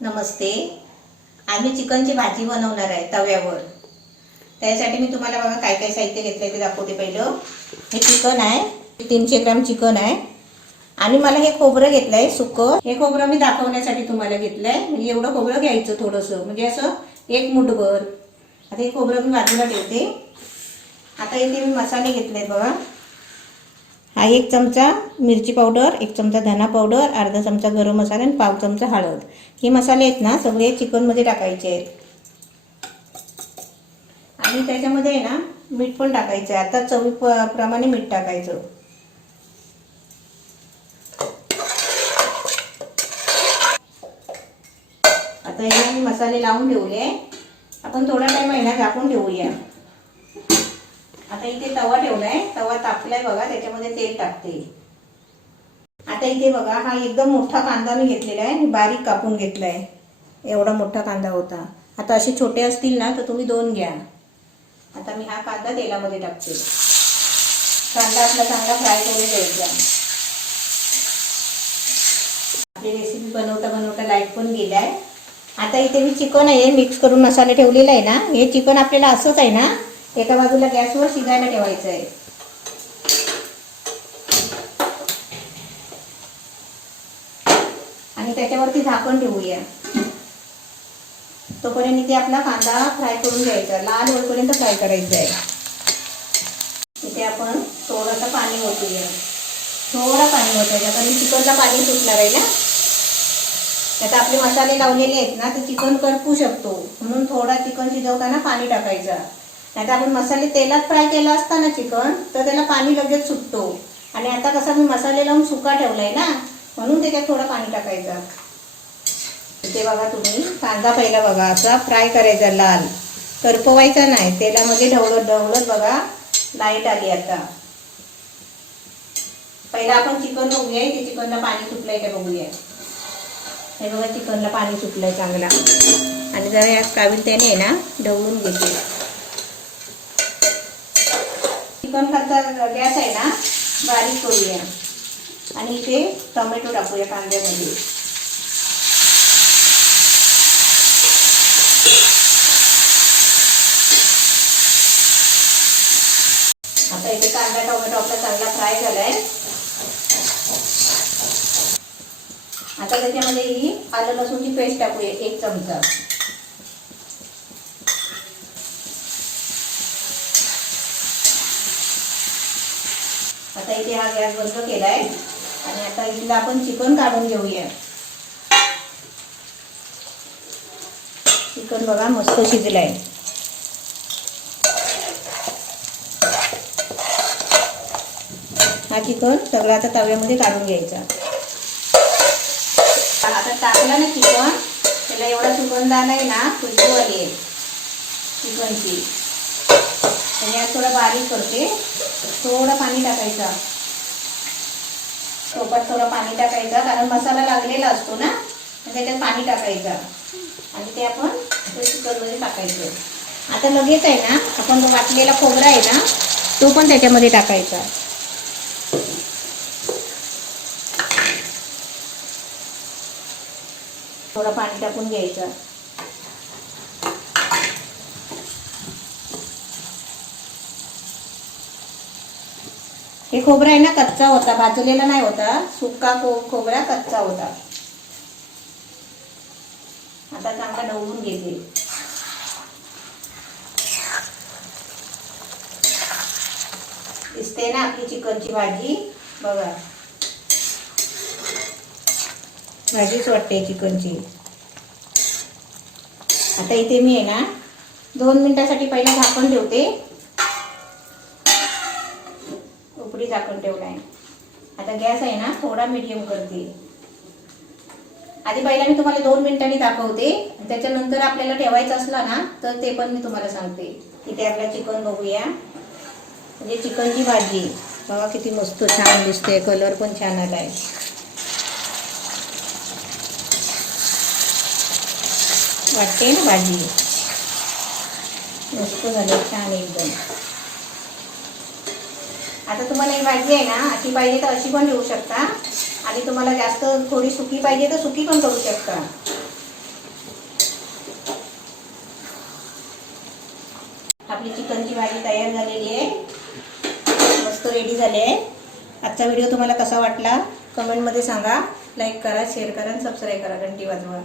नमस्ते. आज मी चिकनची भाजी बनवणार आहे तव्यावर. त्यासाठी मी तुम्हाला बघा काय काय साहित्य घेतलंय ते दाखवते. पहिलं हे चिकन आहे, 300 ग्राम चिकन आहे. आणि मला हे खोबरं घेतलंय सुकं. हे खोबरं मी दाखवण्यासाठी तुम्हाला घेतलंय. म्हणजे एवढं खोबरं घ्यायचं थोडंसं, म्हणजे असं एक मुठभर. आता हे खोबरं मी बाजूला ठेवते. आता इथे मी मसाले घेतलेत बघा. हा 1 चमचा मिरची पावडर, 1 चमचा धना पावडर, अर्धा चमचा गरम मसाला आणि पाव चमचा हळद. हे मसाले आहेत ना सगळे चिकनमध्ये टाकायचे आहेत. आणि त्याच्यामध्ये आहे ना मीठ पण टाकायचं आहे. आता चवीप्रमाणे मीठ टाकायचं. आता हे मी मसाले लावून ठेवले. आपण थोडा टाइम आहे ना झाकून ठेवूया. आता इथे तवा ठेवलाय, तवा तापलाय बघा. त्याच्यामध्ये तेल टाकते. आता इथे बघा हा एकदम मोठा कांदा मी घेतलेला आहे, बारीक कापून घेतलाय. एवढा मोठा कांदा होता. आता असे छोटे असतील ना तर तुम्ही 2 घ्या. आता मी हा कांदा तेलामध्ये टाकते. कांदा आपला चांगला फ्राय करून घ्यायचा. आपली रेसिपी बनवता बनवता लाईट पण गेलाय. आता इथे मी चिकन आहे मिक्स करून मसाले ठेवलेला आहे ना. हे चिकन आपल्याला असंच आहे ना एका बाजूला गॅसवर शिजायला ठेवायचं आहे. आणि त्याच्यावरती झाकण ठेवूया. तोपर्यंत इथे आपला कांदा फ्राय करून घ्यायचा, लाल होईपर्यंत फ्राय करायचा आहे. इथे आपण थोडंसं पाणी ओतूया. थोडं पाणी ओतायचं कारण चिकनला पाणी सुटणार आहे ना. आता आपले मसाले लावलेले आहेत ना ते चिकन करपू शकतो, म्हणून थोडा चिकन शिजवताना पाणी टाकायचं. नाही तर आपण मसाले तेलात फ्राय केला असता ना चिकन तर त्याला पाणी लगेच सुटतो. आणि आता कसा मी मसाले लावून सुका ठेवलाय ना म्हणून त्याच्यात थोडं पाणी टाकायचं. इथे बघा तुम्ही कांदा पहिला बघा असा फ्राय करायचा, लाल करपवायचा नाही. तेलामध्ये ढवळत ढवळत बघा लाईट आली. आता पहिला आपण चिकन बघूया. ते चिकनला पाणी सुटलंय का बघूया. हे बघा चिकनला पाणी सुटलंय चांगला. आणि जरा या काविलत्याने आहे ना ढवळून घेते. चिकन खालचा गॅस आहे ना बारीक करूया. आणि इथे टोमॅटो टाकूया कांद्यामध्ये. आता इथे कांदा टोमॅटो आपला चांगला फ्राय झालाय. आता त्याच्यामध्ये ही आलं लसूणची पेस्ट टाकूया 1 चमचा. आता इथे हा गॅस बंद केलाय. आणि आता इथे आपण चिकन काढून घेऊया. चिकन बघा मस्त शिजलाय. हा चिकन सगळा आता तव्यामध्ये काढून घ्यायचा. आता टाकला ना चिकन, त्याला एवढा सुगंध आलाय ना, खुशबू आली आहे चिकनची. गॅस थोडा बारीक करते. थोडं पाणी टाकायचं. सोबत थोडं पाणी टाकायचं कारण मसाला लागलेला असतो ना, त्याच्यात पाणी टाकायचं. आणि ते आपण चिकनमध्ये टाकायचं. आता लगेच आहे ना आपण जो वाटलेला खोबरा आहे ना तो पण त्याच्यामध्ये टाकायचा. थोडं पाणी टाकून घ्यायचं. हे खोबरा आहे ना कच्चा होता, भाजलेला नाही होता. सुका खोबरा कच्चा होता. आता चांगला ढवळून घेते. दिसते ना आपली चिकनची भाजी बघा. भाजीच वाटते चिकनची. आता इथे मी आहे ना 2 मिनिटासाठी पहिला झाकण ठेवते. उपरी झाकण ठेवलाय. आता गॅस आहे ना थोडा मीडियम करते. आधी पहिला मी तुम्हाला 2 मिनिटांनी दाखवते. त्याच्यानंतर आपल्याला ठेवायचं असला ना तर ते पण मी तुम्हाला सांगते. इथे आपला चिकन बघूया. म्हणजे चिकनची भाजी बघा किती मस्त छान दिसते. कलर पण छान आलाय. वाटते ना भाजी मस्त झाली छान एकदम. आता तुम्हाला ही भाजी आहे ना अशी पाहिजे तर अशी पण ठेवू शकता. आणि तुम्हाला जास्त थोडी सुकी पाहिजे तर सुकी पण करू शकता. आपली चिकनची भाजी तयार झालेली आहे, मस्त रेडी झाली आहे. आजचा व्हिडिओ तुम्हाला कसा वाटला कमेंटमध्ये सांगा. लाईक करा, शेअर करा आणि सबस्क्राईब करा, घंटी वाजवा.